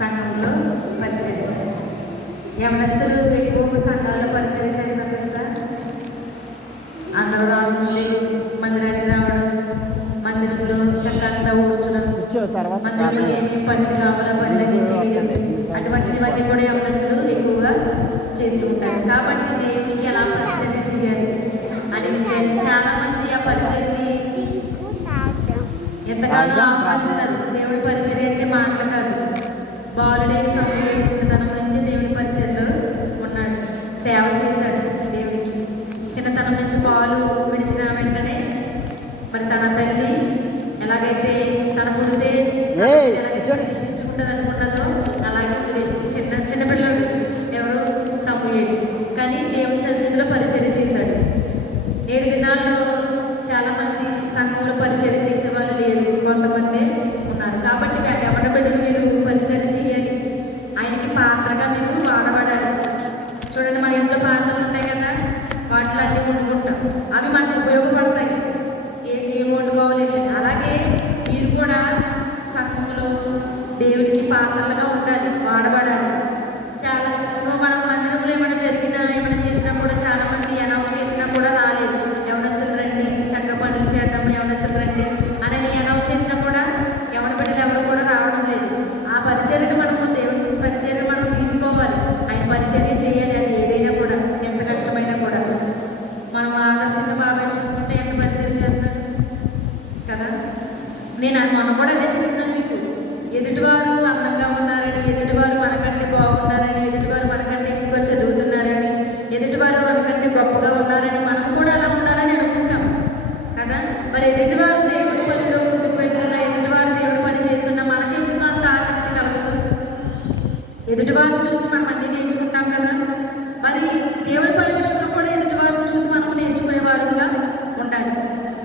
సంఘంలో పరిచయం. యవనస్తులు ఎక్కువ సంఘాల్లో పరిచయం చేస్తారు తెలుసా? అందరూ రావడం, మందిరానికి రావడం, మందిరంలో చక్కగా కూర్చోడం, మందిరంలో ఏమేమి పనులు కావాలో పనులన్నీ చేయడం, అటువంటివన్నీ కూడా యవనస్తులు ఎక్కువగా చేస్తూ ఉంటారు. కాబట్టి దేవునికి ఎలా పరిచయం చేయాలి అనే విషయాన్ని చాలామంది ఆ పరిచయాన్ని ఎంతగానో ఆహ్వానిస్తారు. దేవుడి పరిచర్య అంటే మాటలు కాదు. బాలుడైన సమయంలో చిన్నతనం నుంచి దేవుడి పరిచర్యలో ఉన్నాడు, సేవ చేశాడు దేవుడికి. చిన్నతనం నుంచి పాలు విడిచిన వెంటనే మరి తన తల్లి ఎలాగైతే తన పుడితే ఎలాగైతే ప్రతిష్ఠించుకుంటుంది అనుకున్నదో అలాగే వదిలేసింది. చిన్నపిల్లడు ఎవరు? సమూయేలు. కానీ దేవుడి సన్నిధిలో పరిచర్య చేశాడు. 7 దినాల్లో చాలామంది సంఘంలో పరిచర్య చేసేవాళ్ళు లేరు, కొంతమంది ఉన్నారు. కాబట్టి ఎవరి బిడ్డలు మీరు పరిచర్య చేయాలి, ఆయనకి పాత్రగా మీరు వాడబడాలి. చూడండి, మన ఇంట్లో పాత్రలు ఉంటాయి కదా, వాటిలో అన్నీ వండుకుంటాం, అవి మనకు ఉపయోగపడతాయి. ఏం వండుకోవాలి. అలాగే మీరు కూడా సంఘంలో దేవుడికి పాత్రలుగా ఉండాలి, వాడబడాలి. చాలా మనం మందిరంలో ఏమైనా జరిగినా ఏమైనా చేసినా కూడా చాలామంది అనౌన్స్ చేసినా కూడా రాలేదు. యవనస్తులు రండి, చక్కగా పనులు చేద్దాము, యవనస్తులు రండి అని అనౌన్స్ చేసినా కూడా యవన బిడ్డలు ఎవరు కూడా రావడం లేదు. ఆ పరిచర్యను మనము దేవుడి పరిచర్యను మనం తీసుకోవాలి, ఆయన పరిచర్య చేయాలి. అది ఏదైనా కూడా, ఎంత కష్టమైనా కూడా. మనం ఆదర్శంగా బాబాయ్ చూసుకుంటే ఎంత పరిచర్య చేస్తాడు కదా. నేను మొన్న కూడా అదే చెప్తున్నాను మీకు. ఎదుటివారు అందంగా ఉన్నారని, ఎదుటివారు మనకంటే బాగున్నారని, ఎదుటివారు మనకంటే ఎక్కువ చదువుతున్నారని, ఎదుటివారు మనకంటే గొప్పగా ఉన్నారని మనం కూడా అలా ఉండాలని అనుకుంటాం కదా. మరి ఎదుటివారు దేవుడి పనిలో ముందుకు వెళ్తున్నా, ఎదుటివారు దేవుడి పని చేస్తున్నా మనకి ఎందుకు అంత ఆసక్తి కలుగుతుంది? ఎదుటివారిని చూసి మనం అన్నీ నేర్చుకుంటాం కదా. మరి దేవుడి పని విషయంలో కూడా ఎదుటివారిని చూసి మనం నేర్చుకునే వారుగా ఉండాలి.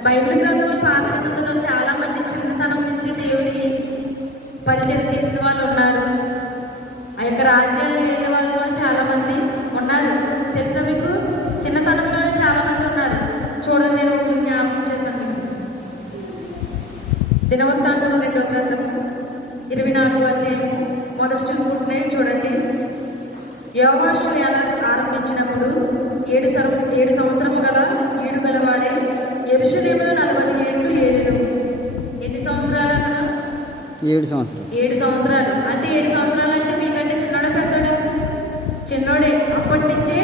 బైబిల్ గ్రంథంలో పాత నిబంధనలో చాలా మంది చిన్నతనం నుంచి దేవుని పరిచయం చేసిన వాళ్ళు ఉన్నారు. ఆ యొక్క రాజ్యాలు వెళ్ళే వాళ్ళు కూడా చాలామంది ఉన్నారు. తెలుసా మీకు? చిన్నతనంలోనే చాలామంది ఉన్నారు. చూడండి, నేను ఒక జ్ఞాపకం చేస్తాను మీకు. దినవృత్తాంతం 2వ గ్రంథము 24వ అధ్యాయం మొదటి చూసుకుంటే చూడండి. యోవాషు ఎలా ఆరంభించినప్పుడు 7 సంవత్సరము గల ఈడు గలవాడే యెరూషలేములో 40 ఏళ్ళు ఏలెను. ఎన్ని సంవత్సరాలు అతను? 7 సంవత్సరాలు. 7 సంవత్సరాలు. అంటే 7 సంవత్సరాలు అంటే మీకంటే చిన్నోడే పెద్దోడే? చిన్నోడే. అప్పటి నుంచే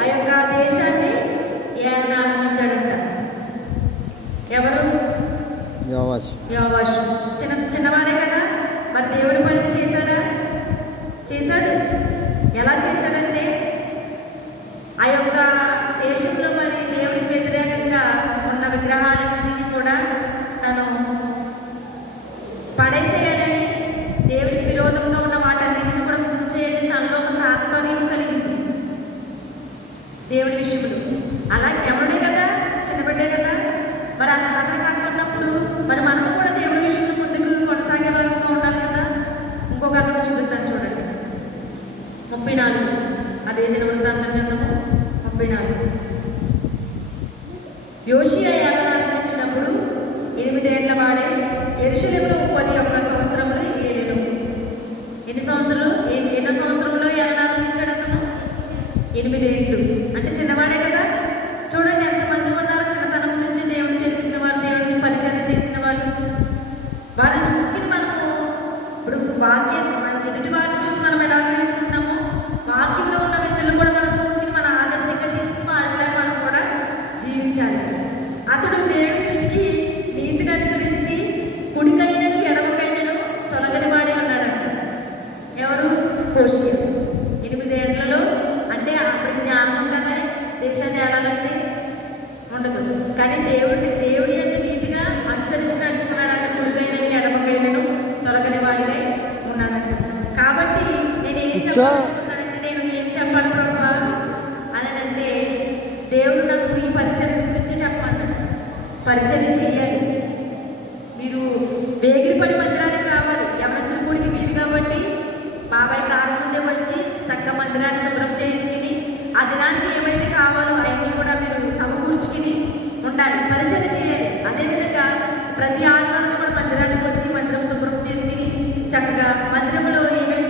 ఆ యొక్క దేశాన్ని ఏలన ఆరంభించాడంట. ఎవరు? యోవాషు. చిన్నవాడే కదా. మరి దేవుడి పని చేశాడా? చేశాడు. ఎలా చేశాడంటే ఆ యొక్క దేశంలో మరి దేవుడికి వ్యతిరేకంగా ఉన్న విగ్రహాలన్నింటినీ కూడా తను పడేసేయాలని, దేవుడికి విరోధంగా ఉన్న వాటన్నిటిని కూడా కూల్చేయాలని తనలో ఒక తాత్పర్యం కలిగింది దేవుడి విషయంలో. అలా ఎవడే కదా, చిన్నబిడ్డే కదా. మరి అతనికి అంటున్నప్పుడు మరి మనం కూడా దేవుడి విషయంలో ముందుకు కొనసాగే వారంగా ఉండాలి కదా. ఇంకొక అతను చూపిస్తాను చూడండి. 34 అదే దినవృత్తాంతం గ్రంథము 34. యోషియా ఏలన ఆరంభించినప్పుడు 8 ఏళ్ల వాడే యెరూషలేములో 11 సంవత్సరములు ఏలెను. ఎన్నో సంవత్సరంలో ఏలన ఆరంభించాడు అతను? 8 ఏళ్ళు. అంటే చిన్నవాడే కదా. చూడండి ఎంతమంది ఉన్నారో చిన్నతనం నుంచి దేవుడు తెలిసిన వారు, దేవుడిని పరిచయం చేసిన వాళ్ళు. వారిని చూసుకుని మనము ఇప్పుడు వాక్యాన్ని, మన ఎదుటి వారిని చూసి మనం ఎలా నేర్చుకుంటామో వాక్యంలో ఉన్న వ్యక్తులను కూడా మనం చూసుకుని మన ఆదర్శంగా తీసుకుని వారిలా మనం కూడా జీవించాలి. అతడు దేవుడి దృష్టికి నీతిని అనుసరించి కుడికైనను ఎడమకైనను తొలగని వాడే ఉన్నాడంట. ఎవరు? హోషేయ. 8 ఏళ్లలో. అంటే అప్పుడు జ్ఞానం ఉంటుందా దేశాన్ని ఏలాలంటే? ఉండదు. కానీ దేవుడి ఎంత నీతిగా అనుసరించి నడుచుకున్నాడంట. కుడికైనను ఎడమకైనను తొలగని వాడిగా ఉన్నాడంట. కాబట్టి నేను ఏం చెప్పాలనుకుంటున్నానంటే, నేను ఏం చెప్పాలి ప్రభువా అని అంటే, దేవుడు నాకు ఈ పరిచర్య గురించి చెప్పండి. పరిచర్య చేయాలి. మీరు వేగిరిపడి మందిరానికి రావాలి. యవనస్తుల గుడికి మీది కాబట్టి బాబాయ్కి రాకముందే వచ్చి చక్క మందిరాన్ని శుభ్రం చేసుకుని ఆ దినానికి ఏమైతే కావాలో అవన్నీ కూడా మీరు సమకూర్చుకుని ఉండాలి, పరిచర్య చేయాలి. అదేవిధంగా ప్రతి ఆదివారం కూడా మందిరానికి వచ్చి మందిరం శుభ్రం చేసుకుని చక్కగా మందిరంలో ఏమేమి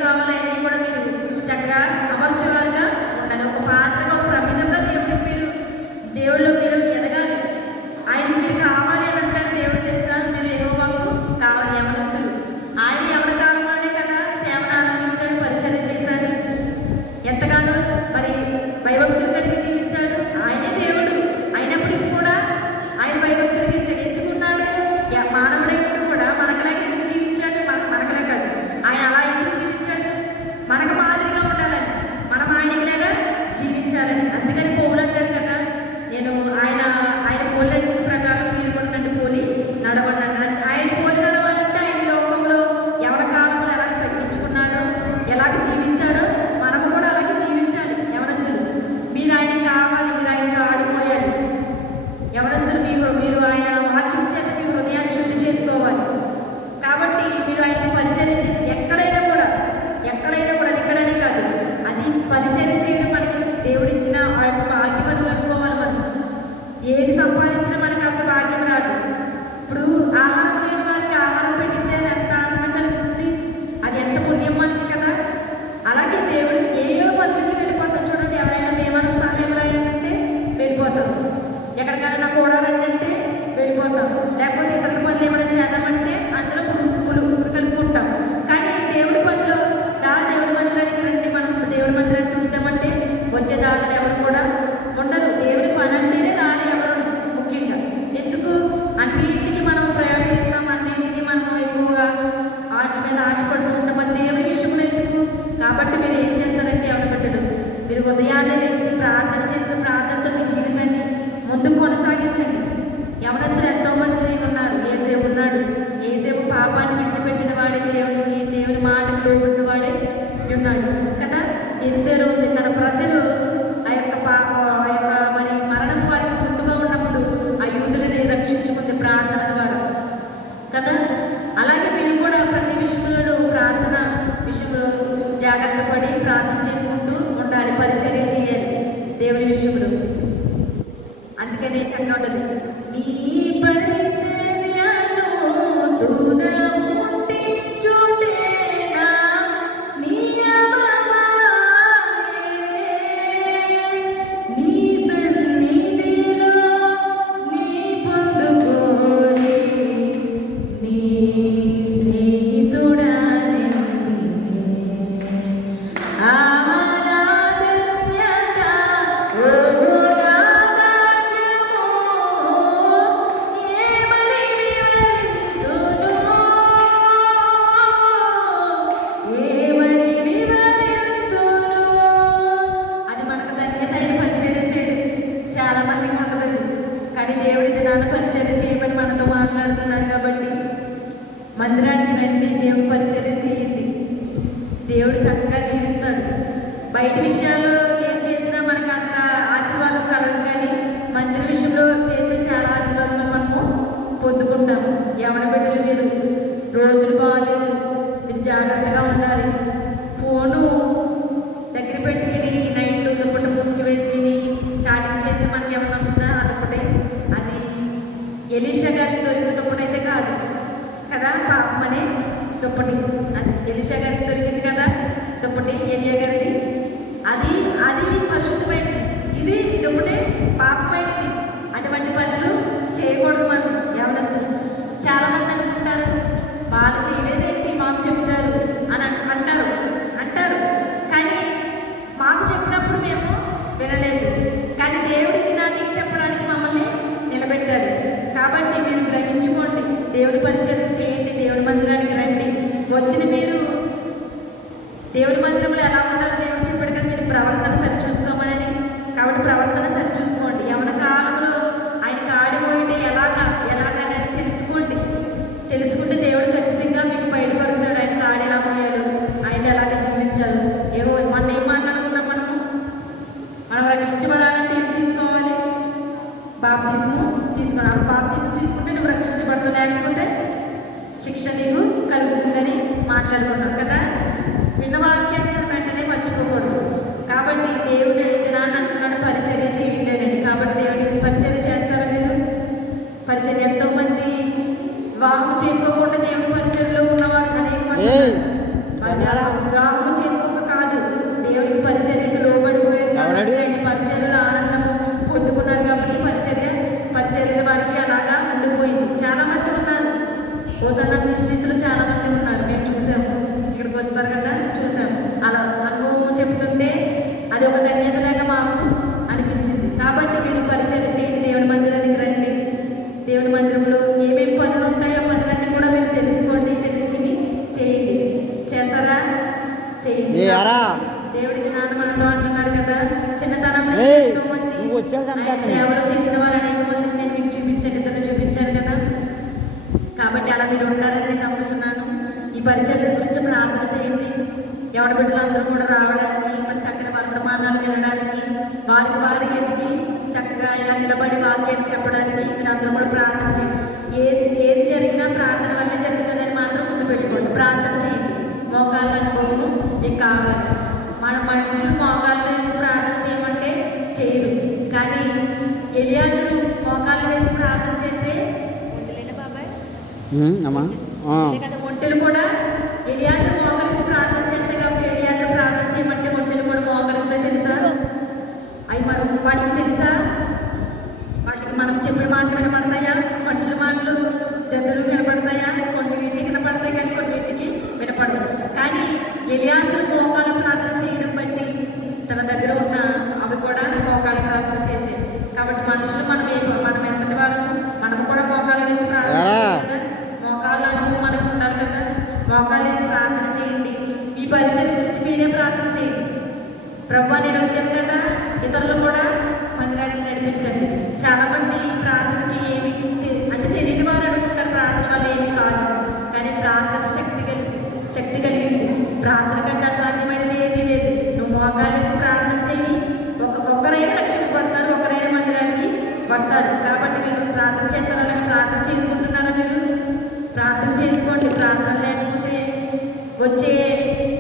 ఉన్నాడు కదా. ఎస్తేరు ఉంది, తన ప్రజలు ఆ యొక్క మరి మరణం వారికి ముందుగా ఉన్నప్పుడు ఆ యూదులని రక్షించుకుంది ప్రార్థన ద్వారా కదా. అలాగే మీరు కూడా ప్రతి విషయంలో ప్రార్థన విషయంలో జాగ్రత్త పడి ప్రార్థన చేసుకుంటూ ఉండాలి, పరిచర్య చేయాలి దేవుని విషయంలో. అందుకనే చక్కగా ఉండదు నీ పరిచర్యను తుదముట్టించుటేనా నియమమాయెనే, నీ సన్నిధిలో నీ పొందుకోని నీ స్నేహితుడానే ఆమనాధన్యత ఓ నా భాగ్యమో, ఏమని వివరింతును, ఏమని వివరింతును. అది మనకు ధన్యత అయిన పరిచర్య చేయడం చాలా మందికి ఉండదు అది. కానీ దేవుడి దినాన పరిచర్య చేయమని మనతో మాట్లాడుతున్నాడు కాబట్టి మందిరానికి రండి, దేవుడి పరిచర్య చేయండి, దేవుడు చక్కగా దీవిస్తాడు. బయట విషయాలు ఏం చేసినా మనకు అంత ఆశీర్వాదం కలదు, కానీ మందిర విషయంలో చేస్తే చాలా ఆశీర్వాదం మనము పొందుకుంటాము. యవన బిడ్డలు మీరు రోజులు బాగాలేదు, మీరు జాగ్రత్తగా ఉండాలి. ఫోను దగ్గర పెట్టుకుని నైట్లు దుప్పట ముసుగు వేసుకుని చాటింగ్ చేస్తే మనకి ఏమైనా వస్తుందా? ఆ దుప్పటే అది ఎలీషా గారికి దొరికిన దుప్పటైతే కాదు కదా, పాపమనే దుప్పటి. అది ఎలీషా గారికి దొరికింది కదా దుప్పటి, ఎలియా గారిది. అది అది పరిశుద్ధమైనది, ఇది దుప్పటే పాపమైనది. అటువంటి పనులు చేయకూడదు మనం యవనస్తులు. చాలామంది అనుకుంటారు వాళ్ళు చేయలేదేంటి మాకు చెప్తారు అని అంటారు కానీ మాకు చెప్పినప్పుడు మేము వినలేదు. కానీ దేవుడి దినాన్ని చెప్పడానికి మమ్మల్ని నిలబెట్టాడు. కాబట్టి మీరు గ్రహించుకోండి, దేవుడి పరిచయం చేయండి, దేవుడి మందిరానికి రండి. వచ్చిన మీరు దేవుడి మందిరంలో ఎలా ఉండాలో దేవుడు చెప్పాడు కదా, మీరు ప్రవర్తన సరి చూసుకోమని. కాబట్టి ప్రవర్తన సరి చూసుకోండి. యవన కాలంలో ఆయన కాడిపోయింటే ఎలాగనేది తెలుసుకుంటే దేవుడు ఖచ్చితంగా మీకు బయటపడతాడు. ఆయన కాడి ఎలా పోయాడు, ఆయన ఎలాగ జీవించాలి. ఏదో మొన్న ఏం మాట్లాడుకున్నాం మనం రక్షించబడాలంటే ఏం తీసుకోవాలి? బాప్తిస్ము తీసుకోవాలి. బాప్తిస్ము తీసుకుంటే నువ్వు రక్షించబడతావు, లేకపోతే శిక్ష నీకు కలుగుతుందని మాట్లాడుకున్నాం కదా. విన్న వాక్యాన్ని మనం వెంటనే మర్చిపోకూడదు. కాబట్టి దేవుడు దినాన్ని అంటున్నాడు పరిచర్య చేయండి అనండి. కాబట్టి దేవుని పరిచర్య చేస్తారా మీరు? పరిచర్య ఎంతోమంది వివాహం చేసుకోకుండా దేవుని పరిచర్యలో ఉన్నవారు అనేక మంది. వివాహం చేసుకోక కాదు, దేవునికి పరిచర్యకు లోబడిపోయారు కాబట్టి ఆయన పరిచర్యలో ఆనందము పొందుకున్నారు కాబట్టి పరిచర్యల వారికి అలాగా ఉండిపోయింది. చాలా మంది ఉన్నారు, హోసన్నా మినిస్ట్రీస్లో చాలా మంది ఉన్నారు, మేము చూసాము. ఇక్కడికి వస్తారు కదా, చూసాము. అలా అనుభవం చెప్తుంటే అది ఒక ధన్యతలాగా మాకు అనిపించింది. కాబట్టి మీరు పరిచర్య చేయండి, దేవుని మందిరానికి రండి. దేవుని మందిరంలో ఏమేమి పనులు ఉంటాయో పనులన్నీ కూడా మీరు తెలుసుకోండి, తెలుసుకుని చేయండి. చేస్తారా? చేయండి. దేవుడి దినాన్ని మనతో అంటున్నాడు కదా, చిన్నతనం నుంచి ఎంతో మంది సేవలు చేసిన వారు అనేక మందిని నేను మీకు చూపించాను కదా. కాబట్టి అలా మీరు ఉంటారని నేను నమ్ముతున్నాను. ఈ పరిచర్య గురించి ప్రార్థన చేయండి. ఎవరి బిడ్డలందరూ కూడా రావడానికి, మరి చక్కని వర్తమానాలు వినడానికి, వారి ఎదిగి చక్కగా ఇలా నిలబడి వాక్యాన్ని చెప్పడానికి మీరు అందరూ కూడా ప్రార్థన చేయండి. ఏది జరిగినా ప్రార్థన వల్ల జరుగుతుందని మాత్రం గుర్తుపెట్టుకోండి. ప్రార్థన చేయండి. మోకాళ్ళ అనుభవము మీకు కావాలి. మన మనుషులు మోకాళ్ళు వేసి ప్రార్థన చేయమంటే చేయరు, కానీ ఎలియాజరు మోకాళ్ళు వేసి ప్రార్థన చేస్తే కదా ఒంటెలు కూడా ఎలియాజరు మోకరించి ప్రార్థన చేస్తే కాబట్టి ఎలియాజరు ప్రార్థన చేయమంటే ఒంటెలు కూడా మోకరిస్తాయి. తెలుసా? అవి మనం వాటికి తెలుసా? వాటికి మనం చెప్పిన మాటలు వినపడతాయా? మనుషుల మాటలు జంతువులు వినపడతాయా? కొన్ని వీటికి వినపడతాయి కానీ కొన్ని వీటికి వినపడవు. కానీ ఎలియాజరు మోకాలు ప్రార్థన చేయడం బట్టి తన దగ్గర ఉన్న అవి కూడా మోకాలు ప్రార్థన చేసేది. కాబట్టి మనుషులు మనం ఎంతటి వారు, మనం కూడా మోకాలు వేసి ప్రార్థన చేయాలి కదా. మోకాళ్ళ అనుభవం మనకు ఉండాలి కదా. మోకాలు వేసి ప్రార్థన చేయండి. మీ పరిచయం గురించి మీరే ప్రార్థన చేయండి. ప్రభువా నేను వచ్చాను కదా, ఇతరులు కూడా మందిరానికి నడిపించండి. చాలామంది ప్రార్థనకి ఏమి అంటే తెలియని వారు అనుకుంటారు ప్రార్థన వల్ల ఏమి కాదు, కానీ ప్రార్థన శక్తి కలిగింది. ప్రార్థన కంటే అసాధ్యమైనది వచ్చే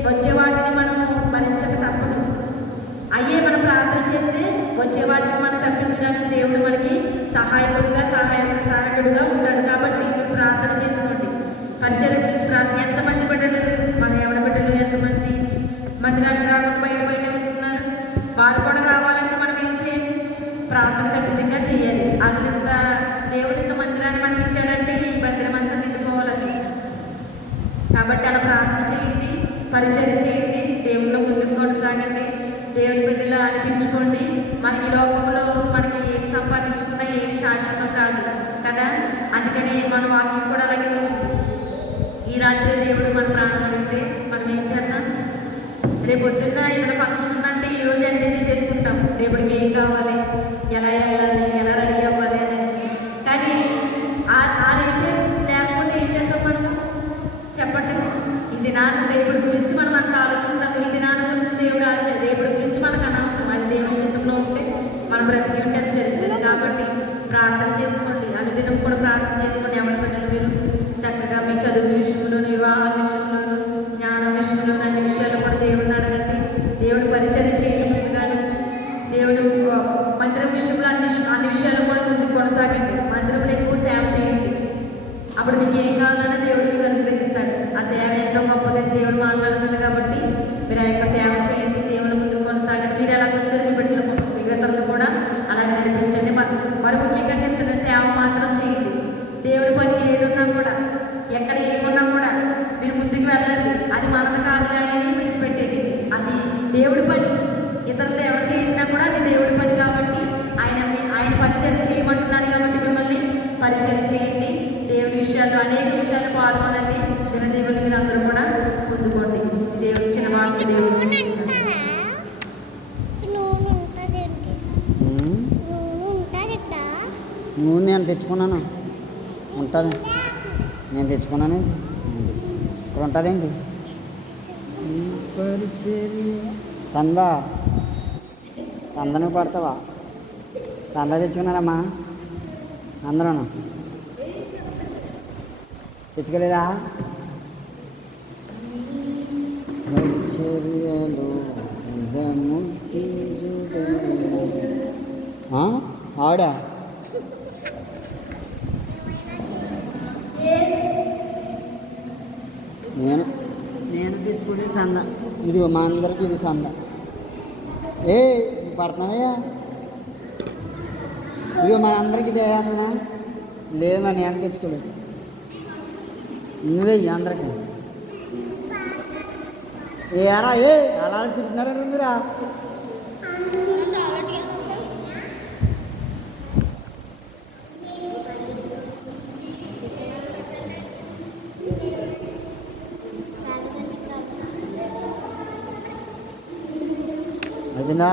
వచ్చే వాటిని మనము భరించక తప్పదు. అయ్యే మనం ప్రార్థన చేస్తే వచ్చే వాటిని మనం తప్పించడానికి దేవుడు మనకి సహాయకుడుగా ఉంటాడు. కాబట్టి మీరు ప్రార్థన చేసుకోండి. పరిచయం గురించి ప్రార్థన. ఎంతమంది బిడ్డలు, మన ఎవరి బిడ్డలు ఎంతమంది మందిరానికి రాకుండా బయట ఉంటున్నారు? వారు కూడా రావాలంటే మనం ఏం చేయాలి? ప్రార్థన ఖచ్చితంగా చేయాలి. అసలు దేవుడు ఇంత మందిరాన్ని మనకి ఇచ్చాడంటే ఈ మందిరం అంతా నిండిపోవాలి అసలు. కాబట్టి అలా ప్రార్థన చేయండి, పరిచర్య చేయండి, దేవుళ్ళు ముందుకు కొనసాగండి, దేవుని బిడ్డలు అనిపించుకోండి. మనకి లోకంలో మనకి ఏమి సంపాదించుకున్నా ఏమి శాశ్వతం కాదు కదా. అందుకని మన వాక్యం కూడా అలాగే వచ్చింది. ఈ రాత్రి దేవుడు మన ప్రార్థన అడిగితే మనం ఏం చేద్దాం? రేపు పొద్దున్న ఏదైనా ఫంక్షన్ ఉందంటే ఈరోజు అన్నీ చేసుకుంటాం. రేపటికి ఏం కావాలి, ఎలా వెళ్ళాలి, ఎలా రెడీ అవ్వాలి అని. కానీ ఆ రేపే లేకపోతే ఏం చేద్దాం మనం? చెప్పండి. ఈ దినాన్ని రేపటి గురించి మనం అంత ఆలోచిస్తాం. ఈ దినాన్ని గురించి దేవుడు రేపటి గురించి మనకు అనవసరం. అది దేవుని చిత్తంలో ఉంటే మన బ్రతికి ఉంటే అది జరుగుతుంది. కాబట్టి ప్రార్థన చేసుకోండి. అనుదినం కూడా ప్రార్థన చేసుకోండి. ఎవరి బిడ్డలు మీరు చక్కగా మీ చదువు విషయంలోను, వివాహాల విషయంలోను, జ్ఞానం విషయంలోను, అన్ని విషయాల్లో కూడా దేవుడిని అడగండి. దేవుడు పరిచర్య చేయండి. ముందుగాను దేవుడు మందిరం విషయంలో అన్ని విషయాల్లో కూడా ముందుకు కొనసాగండి. మందిరంలో ఎక్కువ సేవ చేయండి. అప్పుడు మీకు ఏం కావాలన్నా దేవుడు మీకు అనుగ్రహిస్తాడు. ఆ సేవ ఎంతో గొప్పదని దేవుడు మాట్లాడుతున్నాడు. కాబట్టి మీరు ఆ యొక్క సేవ చేయండి, దేవుని ముందుకు కొనసాగండి. మీరు ఎలా వచ్చారు మీ బిడ్డలు మీ వేతలను కూడా అలాగే నడిపించండి. మరి ముఖ్యంగా చెప్తున్న సేవ మాత్రం చేయండి. దేవుడి పని ఏదున్నా కూడా, ఎక్కడ ఏమున్నా కూడా మీరు ముందుకు వెళ్ళండి. అది మనది కాదులే అని విడిచిపెట్టేది. అది దేవుడి పని. ఇతరులతో ఎవరు చేసినా కూడా అది దేవుడి పని. కాబట్టి ఆయన పరిచయం చేయమంటున్నాడు. కాబట్టి మిమ్మల్ని పరిచయం చేయండి. దేవుడి విషయాల్లో అనేక విషయాలు పాల్గొనండి. దినదీవులు మీరు అందరూ కూడా పొందుకోండి. దేవుడు ఇచ్చిన వాటిని దేవుడు నూనె నేను తెచ్చుకున్నాను. ఉంటుంది, నేను తెచ్చుకున్నాను. ఇక్కడ ఉంటుందేంటి? సందను పడతావా? సంద తెచ్చుకున్నారమ్మా అందరూ? తెచ్చుకోలేదా? ఆవిడ నేను తెచ్చుకునే సంద. ఇది మా అందరికి ఇది సంద. పడుతున్నావయ్యా? ఇదిగో మన అందరికి ఇదే అన్నా. లేదు మరి నేను తెచ్చుకోలేదు. నువ్వే అందరికి ఏరా అలా తిరుగుతున్నారా మీరా? అయిపోయిందా?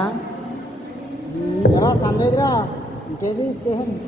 రా సందేదిరా ఇంకేది ఇచ్చేయండి.